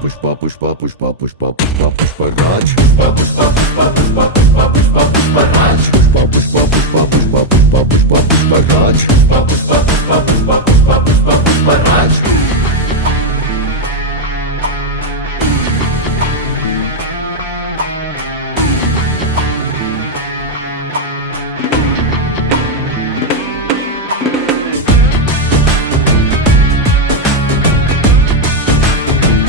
Pushpa Pushpa Pushpa Pushpa Pushpa Pushparaj Pushpa Pushpa Pushpa Pushpa Pushpa Pushpa Pushparaj Pushpa Pushpa Pushpa